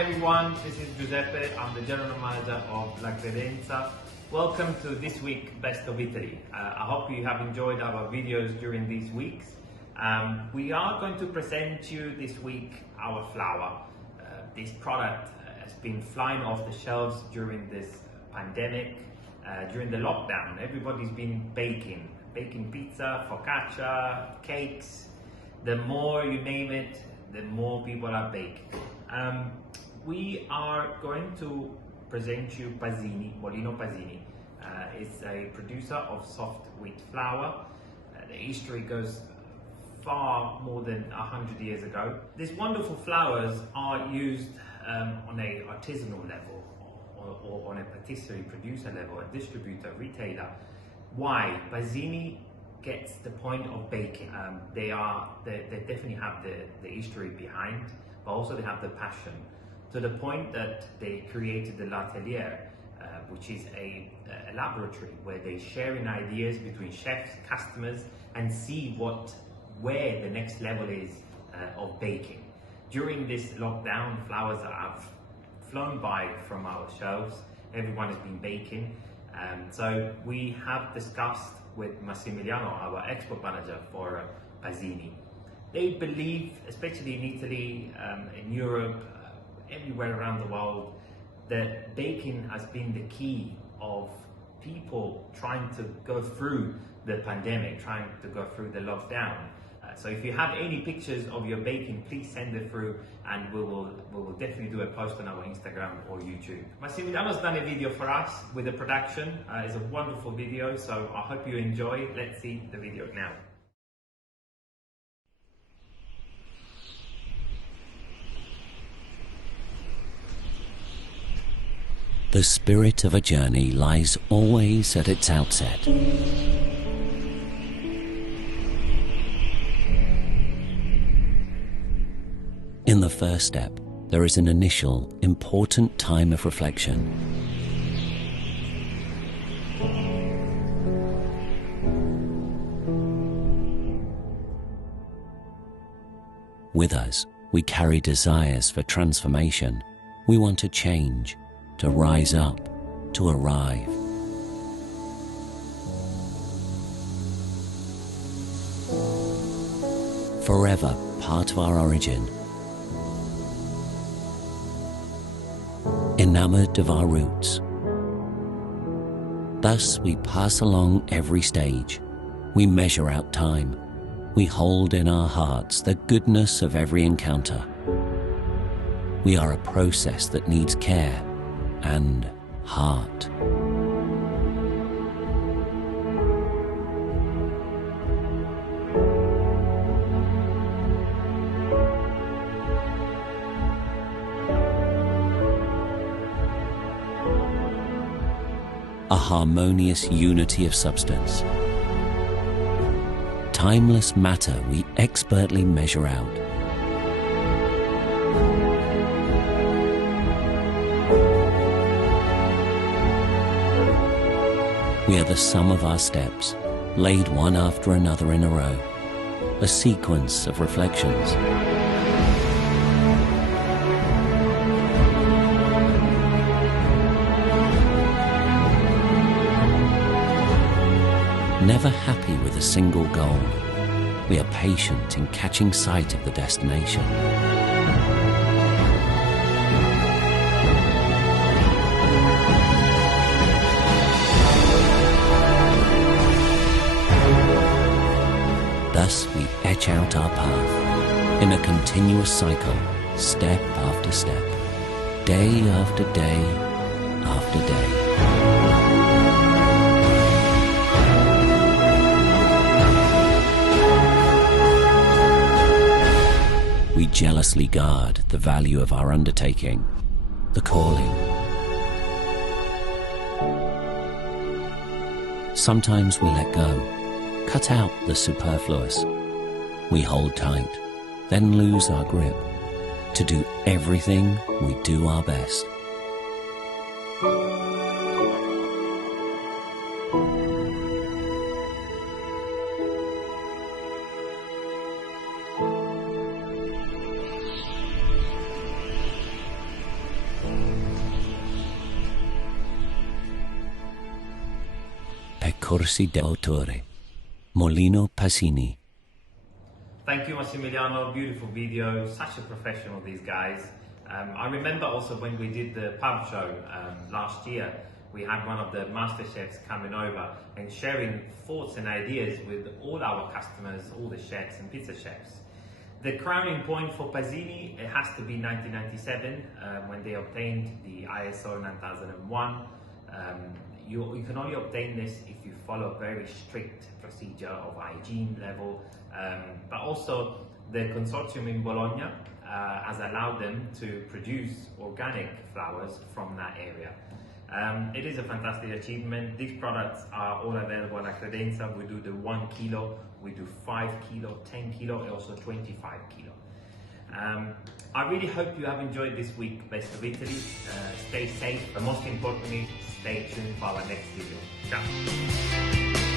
Hi everyone, this is Giuseppe. I'm the General Manager of La Credenza. Welcome to this week Best of Italy. I hope you have enjoyed our videos during these weeks. We are going to present you this week our flour. This product has been flying off the shelves during this pandemic, during the lockdown. Everybody's been baking pizza, focaccia, cakes. The more you name it, the more people are baking. We are going to present you Pasini, Molino Pasini. It's a producer of soft wheat flour. The history goes far more than 100 years ago. These wonderful flours are used on an artisanal level or on a patisserie producer level, a distributor, retailer. Why? Pasini gets the point of baking. They definitely have the history behind, but also they have the passion, to the point that they created the L'Atelier, which is a laboratory where they're sharing ideas between chefs, customers, and see where the next level is of baking. During this lockdown, flours have flown by from our shelves. Everyone has been baking. So we have discussed with Massimiliano, our export manager for Pasini. They believe, especially in Italy, in Europe, everywhere around the world, that baking has been the key of people trying to go through the pandemic, trying to go through the lockdown. So if you have any pictures of your baking, please send it through, and we will definitely do a post on our Instagram or YouTube. Massimiliano's done a video for us with the production. It's a wonderful video, so I hope you enjoy. Let's see the video now. The spirit of a journey lies always at its outset. In the first step, there is an initial, important time of reflection. With us, we carry desires for transformation. We want to change, to rise up, to arrive. Forever part of our origin. Enamored of our roots. Thus we pass along every stage. We measure out time. We hold in our hearts the goodness of every encounter. We are a process that needs care and heart. A harmonious unity of substance. Timeless matter we expertly measure out. We are the sum of our steps, laid one after another in a row, a sequence of reflections. Never happy with a single goal, we are patient in catching sight of the destination. Thus we etch out our path in a continuous cycle, step after step, day after day after day. We jealously guard the value of our undertaking, the calling. Sometimes we let go, cut out the superfluous. We hold tight, then lose our grip. To do everything, we do our best. corsi d'autore. Molino Pasini. Thank you, Massimiliano. Beautiful video. Such a professional, these guys. I remember also when we did the pub show last year, we had one of the master chefs coming over and sharing thoughts and ideas with all our customers, all the chefs and pizza chefs. The crowning point for Pasini, it has to be 1997, when they obtained the ISO 9001. You can only obtain this if you follow a very strict procedure of hygiene level, but also the consortium in Bologna has allowed them to produce organic flowers from that area. It is a fantastic achievement. These products are all available at Credenza. We do the 1 kilo, we do 5 kilo, 10 kilo, and also 25 kilo. I really hope you have enjoyed this week Best of Italy. Stay safe, but most importantly, stay tuned for our next video. Ciao!